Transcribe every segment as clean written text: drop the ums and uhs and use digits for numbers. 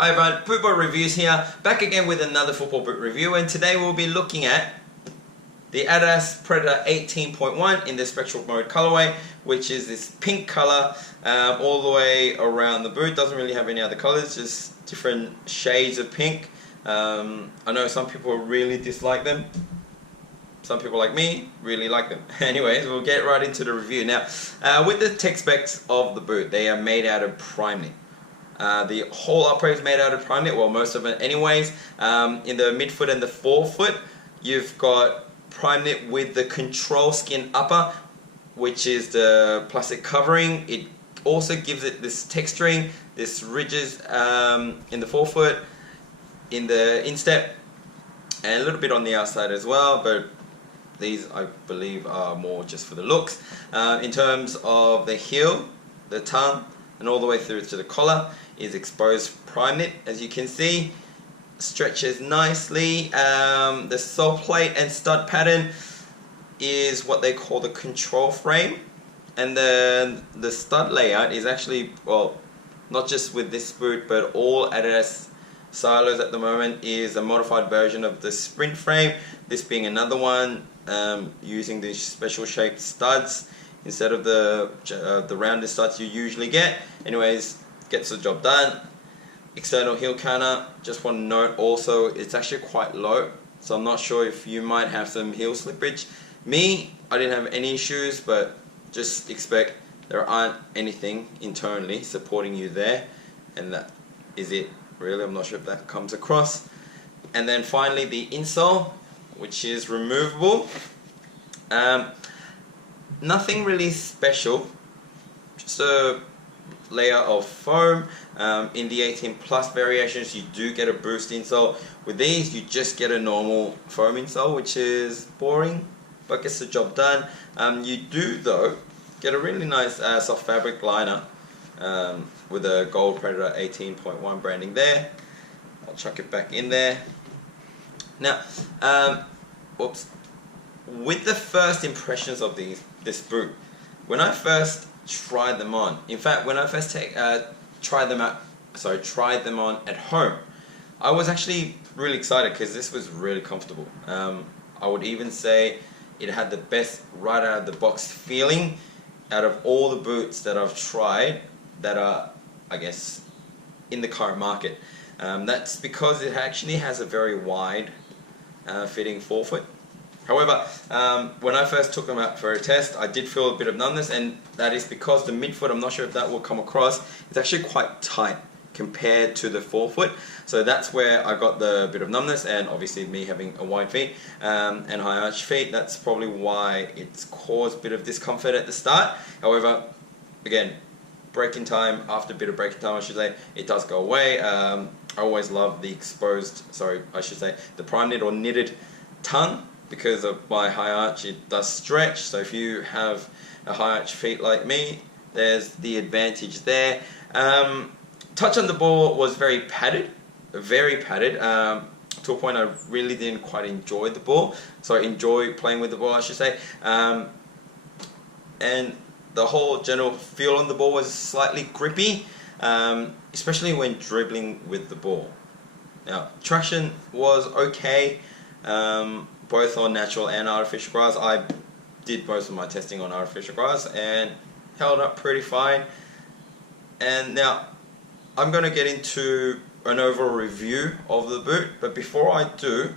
Hi everyone, Football Reviews here, back again with another football boot review, and today we'll be looking at the Adidas Predator 18.1 in the Spectral mode colorway, which is this pink color all the way around the boot. Doesn't really have any other colors, just different shades of pink. I know some people really dislike them. Some people like me really like them. Anyways, we'll get right into the review. Now, with the tech specs of the boot, they are made out of Primeknit. The whole upper is made out of Primeknit, well most of it anyways. In the midfoot and the forefoot, you've got Primeknit with the control skin upper, which is the plastic covering. It also gives it this texturing, this ridges in the forefoot, in the instep, and a little bit on the outside as well, but these I believe are more just for the looks. In terms of the heel, the tongue, and all the way through to the collar is exposed Primeknit, as you can see. Stretches nicely. The sole plate and stud pattern is what they call the control frame, and then the stud layout is actually, well, not just with this boot but all Adidas silos at the moment, is a modified version of the sprint frame, this being another one using these special shaped studs instead of the rounded studs you usually get. Anyways, gets the job done. External heel counter, just want to note also, it's actually quite low, so I'm not sure if you might have some heel slippage. Me, I didn't have any issues, but just expect there aren't anything internally supporting you there, and that is it really. I'm not sure if that comes across. And then finally the insole, which is removable. Nothing really special, just a layer of foam. In the 18 plus variations you do get a boost insole. With these you just get a normal foam insole, which is boring but gets the job done. You do though get a really nice soft fabric liner with a gold Predator 18.1 branding there. I'll chuck it back in there. Now, whoops. With the first impressions of this boot, when I first tried them on, in fact when I first tried them on at home, I was actually really excited because this was really comfortable. I would even say it had the best right out of the box feeling out of all the boots that I've tried that are, I guess, in the current market. That's because it actually has a very wide fitting forefoot. However, when I first took them out for a test, I did feel a bit of numbness, and that is because the midfoot, I'm not sure if that will come across, it's actually quite tight compared to the forefoot. So that's where I got the bit of numbness, and obviously me having a wide feet and high arch feet, that's probably why it's caused a bit of discomfort at the start. However, again, breaking time, after a bit of breaking time I should say, it does go away. I always love the the Primeknit or knitted tongue. Because of my high arch, it does stretch, so if you have a high arch feet like me, there's the advantage there. Touch on the ball was very padded, to a point I really didn't quite enjoy the ball, so I enjoy playing with the ball, I should say. And the whole general feel on the ball was slightly grippy, especially when dribbling with the ball. Now, traction was okay, both on natural and artificial grass. I did most of my testing on artificial grass and held up pretty fine. And now I'm going to get into an overall review of the boot, but before I do,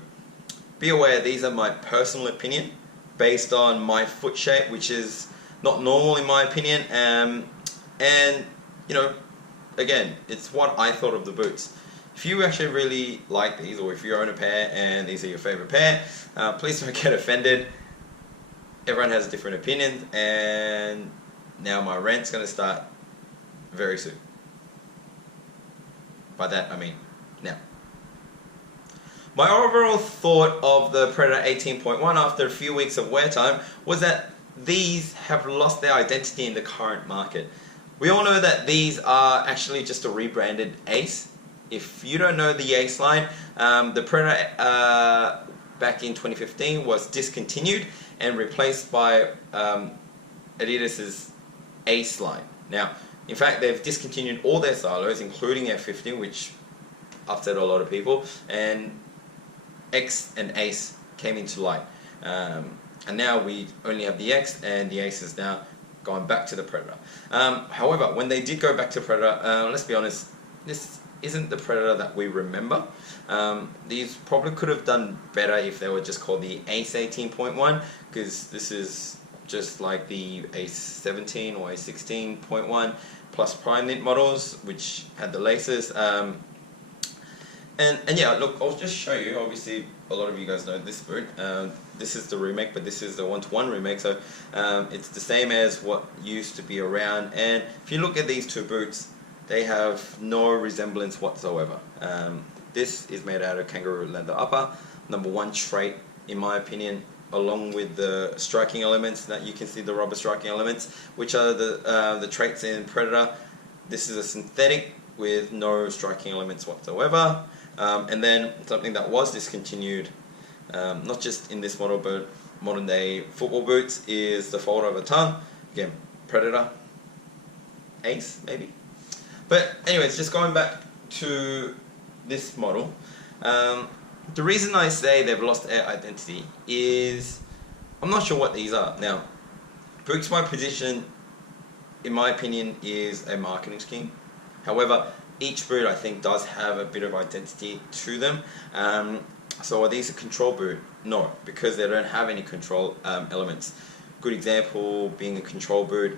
be aware these are my personal opinion based on my foot shape, which is not normal in my opinion, and you know, again, it's what I thought of the boots. If you actually really like these, or if you own a pair and these are your favorite pair, please don't get offended. Everyone has different opinions, and now my rant's going to start very soon. By that I mean now. My overall thought of the Predator 18.1 after a few weeks of wear time was that these have lost their identity in the current market. We all know that these are actually just a rebranded Ace. If you don't know the Ace line, the Predator back in 2015 was discontinued and replaced by Adidas's Ace line. Now, in fact, they've discontinued all their silos, including F15, which upset a lot of people, and X and Ace came into light. And now we only have the X, and the Ace is now going back to the Predator. However, when they did go back to Predator, let's be honest, this isn't the Predator that we remember. These probably could have done better if they were just called the Ace 18.1, because this is just like the Ace 17 or Ace 16.1 plus prime knit models, which had the laces. And yeah, look, I'll just show you. Obviously, a lot of you guys know this boot. This is the remake, but this is the one-to-one remake, so it's the same as what used to be around. And if you look at these two boots, they have no resemblance whatsoever. This is made out of kangaroo leather upper, number one trait in my opinion, along with the striking elements that you can see, the rubber striking elements, which are the traits in Predator. This is a synthetic with no striking elements whatsoever. And then something that was discontinued, not just in this model but modern day football boots, is the fold over tongue. Again, Predator, Ace maybe. But anyways, just going back to this model, the reason I say they've lost their identity is I'm not sure what these are. Now, Boots by Position, in my opinion, is a marketing scheme. However, each boot I think does have a bit of identity to them. So are these a control boot? No, because they don't have any control elements. Good example being a control boot,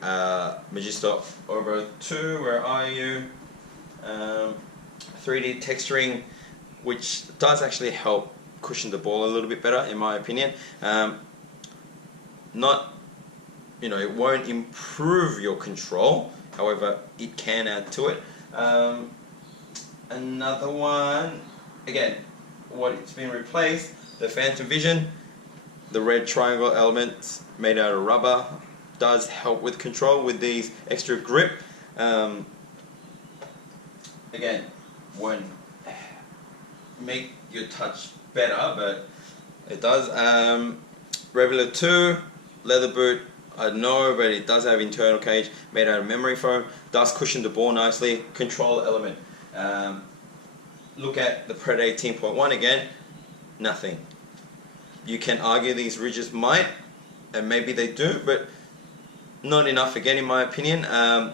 Magister Over 2, where are you? 3D texturing, which does actually help cushion the ball a little bit better in my opinion. Not, you know, it won't improve your control, however it can add to it. Another one, again, what it's been replaced, the Phantom Vision, the red triangle elements made out of rubber does help with control with these extra grip. Again, won't make your touch better, but it does. Reveler 2, leather boot, I know, but it does have internal cage made out of memory foam, does cushion the ball nicely. Control element. Look at the Predator 18.1 again, nothing. You can argue these ridges might, and maybe they do, but not enough again in my opinion.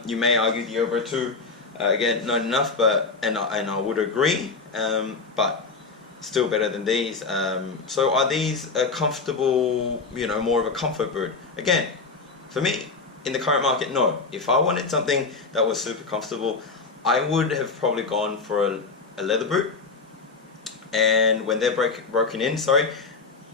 You may argue the Over 2, again, not enough, but and I would agree, but still better than these. So are these a comfortable, you know, more of a comfort boot? Again, for me, in the current market, no. If I wanted something that was super comfortable, I would have probably gone for a leather boot, and when they're broken in, sorry,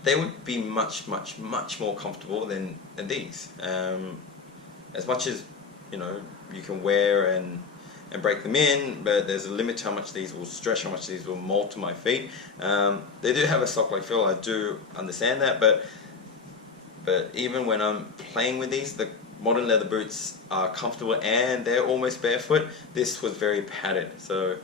they would be much more comfortable than these. As much as, you know, you can wear and break them in, but there's a limit to how much these will stretch, how much these will mold to my feet. They do have a sock-like feel, I do understand that, but even when I'm playing with these, the modern leather boots are comfortable and they're almost barefoot. This was very padded, so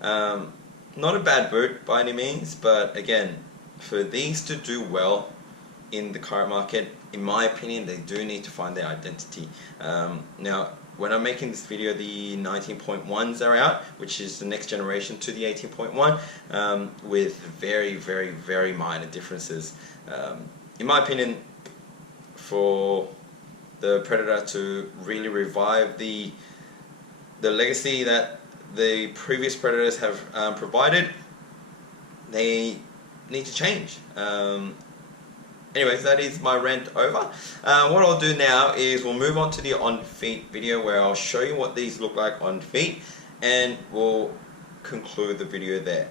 not a bad boot by any means, but again, for these to do well in the current market, in my opinion, they do need to find their identity. Now, when I'm making this video, the 19.1s are out, which is the next generation to the 18.1, with very minor differences. In my opinion, for the Predator to really revive the legacy that the previous Predators have provided, they need to change. Anyways, that is my rant over. What I'll do now is we'll move on to the on feet video, where I'll show you what these look like on feet, and we'll conclude the video there.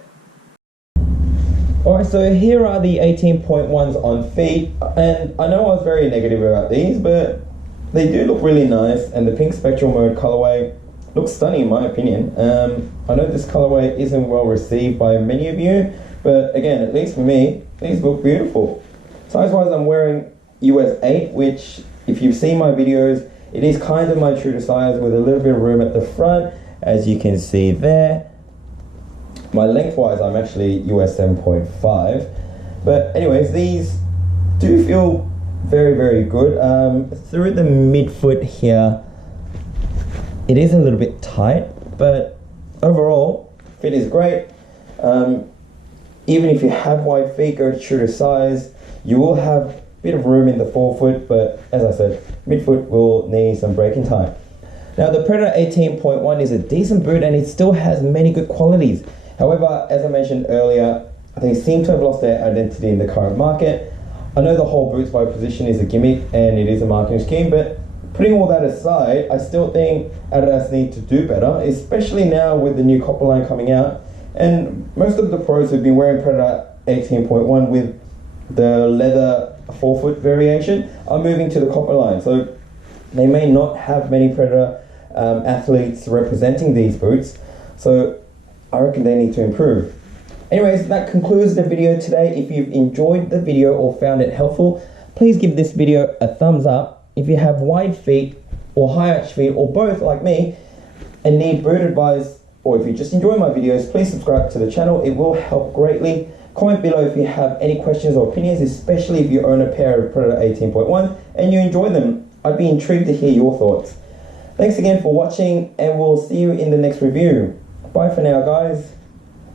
Alright, so here are the 18.1s on feet, and I know I was very negative about these, but they do look really nice, and the pink Spectral mode colorway looks stunning in my opinion. I know this colorway isn't well received by many of you, but again, at least for me, these look beautiful. Size-wise, I'm wearing US 8, which, if you've seen my videos, it is kind of my true to size with a little bit of room at the front, as you can see there. My lengthwise, I'm actually US 7.5. But anyways, these do feel very good. Through the midfoot here, it is a little bit tight, but overall, fit is great. Even if you have wide feet, go to true to size. You will have a bit of room in the forefoot, but as I said, midfoot will need some breaking time. Now the Predator 18.1 is a decent boot and it still has many good qualities. However, as I mentioned earlier, they seem to have lost their identity in the current market. I know the whole boots by position is a gimmick and it is a marketing scheme, but putting all that aside, I still think Adidas need to do better, especially now with the new copper line coming out. And most of the pros who've been wearing Predator 18.1 with the leather forefoot variation are moving to the copper line. So they may not have many Predator athletes representing these boots. So I reckon they need to improve. Anyways, that concludes the video today. If you've enjoyed the video or found it helpful, please give this video a thumbs up. If you have wide feet or high arch feet or both like me and need boot advice, or if you just enjoy my videos, please subscribe to the channel. It will help greatly. Comment below if you have any questions or opinions, especially if you own a pair of Predator 18.1 and you enjoy them. I'd be intrigued to hear your thoughts. Thanks again for watching and we'll see you in the next review. Bye for now, guys.